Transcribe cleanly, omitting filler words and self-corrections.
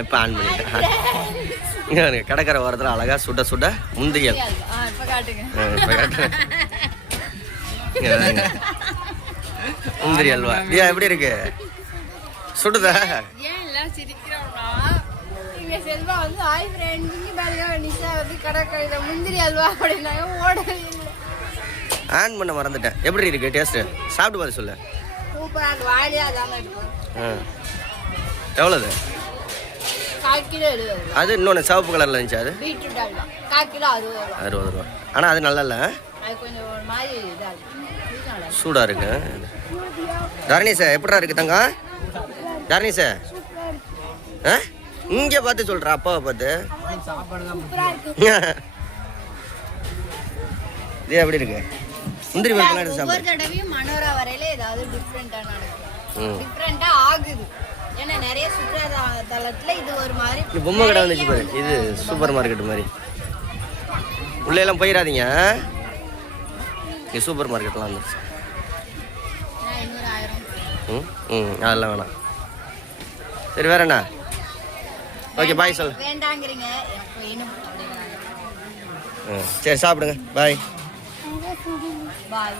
இப்போ ஆன் பண்ணிட்டேன். இங்கே கடற்கரை ஓரத்தில் அழகாக சுட சுட முந்திரியல். இப்போ காட்டுறேன். முந்திரி அல்வா ஏன் எப்படி இருக்கு? சுடுதா? செல்வா வந்து ஹாய் ஃப்ரெண்ட் நிஷா வந்து கடற்கரையில முந்திரி அல்வா அப்படின்னாங்க. ஓடவே இல்லை. ஆன் பண்ண மறந்துட்டேன். எப்படி இருக்கு டேஸ்ட்? சாப்பிட்டு பார்த்து சொல்லு. சூப்பரா இருக்கு. வாயிலே அதாம இருக்கும். எவ்வளவு? 1/4 கிலோ 70. அது இன்னொன்று சிவப்பு கலர்ல இருந்துச்சு. அது பீட்ரூட் அல்வா 1/4 கிலோ 60 ரூபா. ஆனால் அது நல்லா இல்லை. அது கொஞ்சம் ஒரு மாதிரி இதா இருக்கு. சூடாக இருக்கு. தரணீசா எப்படா இருக்கு தங்கம்? தரணீசா இங்கே பார்த்து சொல்கிறா அப்பாவை பார்த்து. இது எப்படி இருக்கு? முந்திரி பருப்புலாம் எடுத்து சாப்பிடு. ஒவ்வொரு தடவையும் மனோரா வரையில ஏதாவது டிஃப்ரெண்ட்டாக நடக்கும். டிஃப்ரெண்ட்டாக ஆகுது. ஏன்னா நிறைய சுற்றுலா தலத்தில் இது ஒரு மாதிரி இது பொம்மை கடை வந்துச்சு பாரு. இது சூப்பர் மார்க்கெட் மாதிரி. உள்ளே எல்லாம் போயிடாதீங்க. இங்கே சூப்பர் மார்க்கெட்லாம் வந்துச்சு. அதெல்லாம் வேணாம். சரி வேற என்ன? ஓகே பாய் சொல்லு. வேண்டாங்கிறீங்க. சரி சாப்பிடுங்க. பாய் பாய்.